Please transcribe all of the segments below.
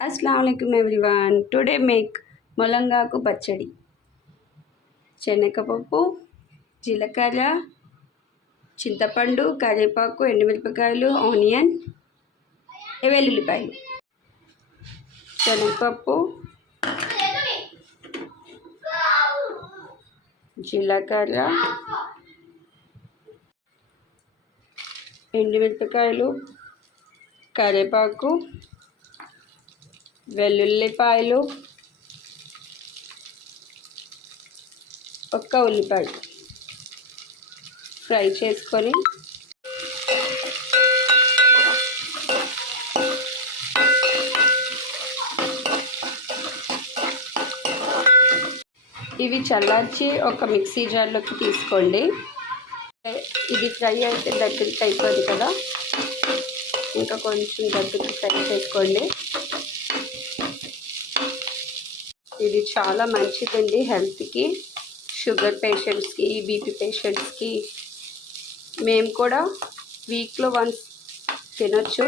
अस्सलाम वालेकुम everyone. Today make ములంగాకు పచ్చడి. శనగపప్పు, జీలకర్ర, చింతపండు, కరివేపాకు, ఎండుమిరపకాయలు, ఆనియన్, వెల్లుల్లిపాయలు. శనగపప్పు, జీలకర్ర, ఎండుమిరపకాయలు, కరివేపాకు, వెల్లుల్లిపాయలు, ఒక్క ఉల్లిపాయ ఫ్రై చేసుకొని ఇవి చల్లార్చి ఒక మిక్సీ జార్లోకి తీసుకోండి. ఇది ఫ్రై అయితే దగ్గరికి అయిపోద్ది కదా, ఇంకా కొంచెం దగ్గరికి ఫ్రై చేసుకోండి. ఇది చాలా మంచిదండి హెల్త్కి, షుగర్ పేషెంట్స్కి, బీపీ పేషెంట్స్కి. మేము కూడా వీక్లో వన్స్ తినొచ్చు.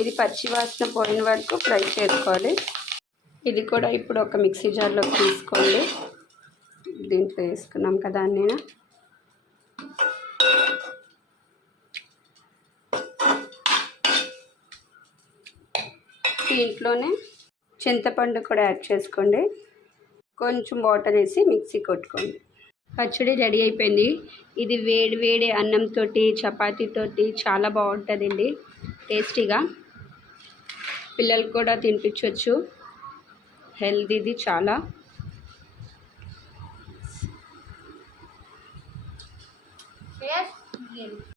ఇది పచ్చి వాసన పోయిన వరకు ఫ్రై చేసుకోవాలి. ఇది కూడా ఇప్పుడు ఒక మిక్సీ జార్లోకి తీసుకోండి. దీంట్లో వేసుకున్నాం కదా నేను. దీంట్లోనే చింతపండు కూడా యాడ్ చేసుకోండి. కొంచెం వాటర్ వేసి మిక్సీ కొట్టుకోండి. పచ్చడి రెడీ అయిపోయింది. ఇది వేడి వేడి అన్నంతో, చపాతీతోటి చాలా బాగుంటుందండి, టేస్టీగా. పిల్లలకు కూడా తినిపించవచ్చు, హెల్తీది చాలా.